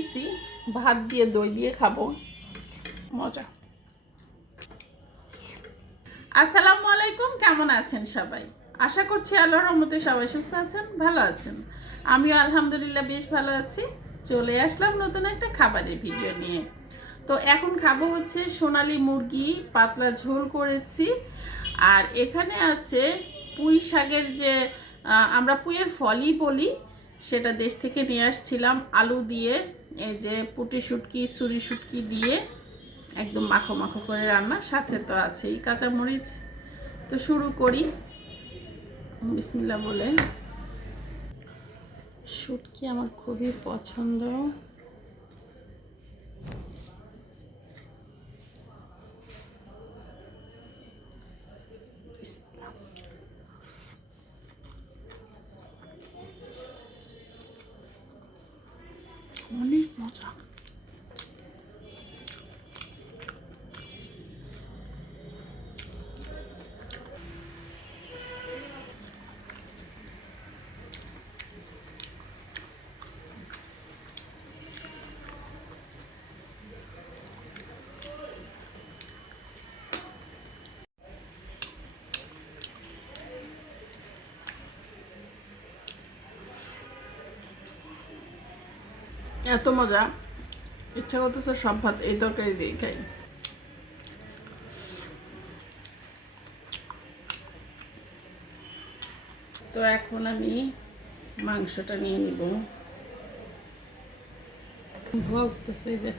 নিছি, ভাত দিয়ে দই দিয়ে খাবো, মজা। আসসালামু আলাইকুম, কেমন আছেন সবাই? আশা করছি আল্লাহর রহমতে সবাই সুস্থ আছেন, ভালো আছেন। আমিও আলহামদুলিল্লাহ বেশ ভালো আছি। চলে আসলাম নতুন একটা খাবারের ভিডিও নিয়ে। তো এখন খাবো হচ্ছে সোনালী মুরগি, পাতলা ঝোল করেছি। আর এখানে আছে পুঁই শাকের যে আমরা পুঁইয়ের ফলই বলি, সেটা দেশ থেকে নিয়ে আসছিলাম আলু দিয়ে। এই যে পুঁটি শুটকি, সুরি শুটকি দিয়ে একদম মাখো মাখো করে রান্না, সাথে তো আছেই কাঁচামরিচ। তো শুরু করি বিসমিল্লাহ বলে। শুটকি আমার খুবই পছন্দ। অনেক মজা। এত মজা, ইচ্ছা করতেছে সব ভাত এই তরকারি দিয়ে খাই। তো এখন আমি মাংসটা নিয়ে নিব। ধোয়া উঠতেছে যে।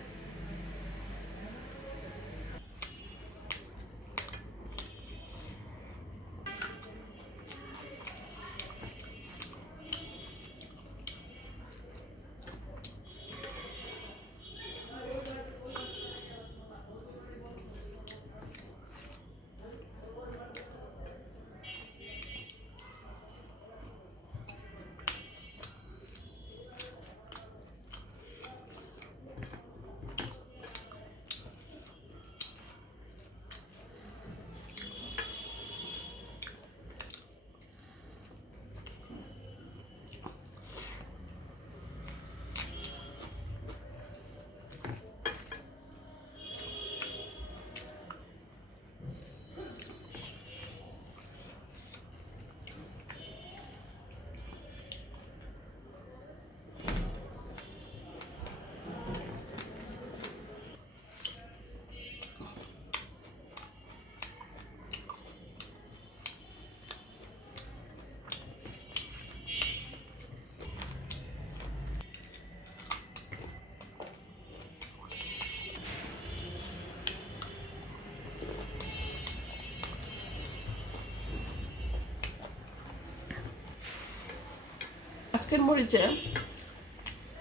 আজকের মরিচে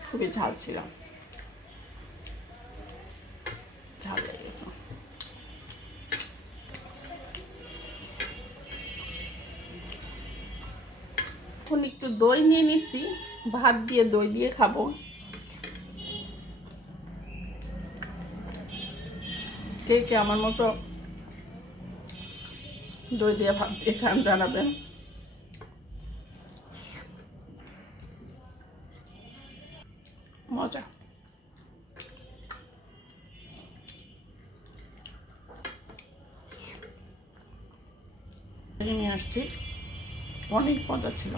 খুবই ঝাল ছিল, ঝাল লেগেছে। এখন একটু দই নিয়ে নিছি, ভাত দিয়ে দই দিয়ে খাবো। কে কে আমার মতো দই দিয়ে ভাত দিয়ে খান জানাবেন। মজা। নিয়ে আসছি, অনেক মজা ছিল।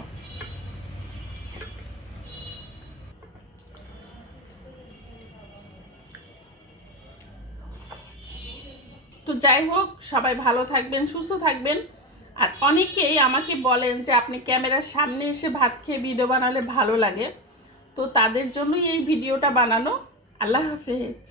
তো যাই হোক, সবাই ভালো থাকবেন, সুস্থ থাকবেন। আর অনেকেই আমাকে বলেন যে আপনি ক্যামেরার সামনে এসে ভাত খেয়ে ভিডিও বানালে ভালো লাগে। তো তাদের জন্যই এই ভিডিওটা বানানো। আল্লাহ হাফেজ।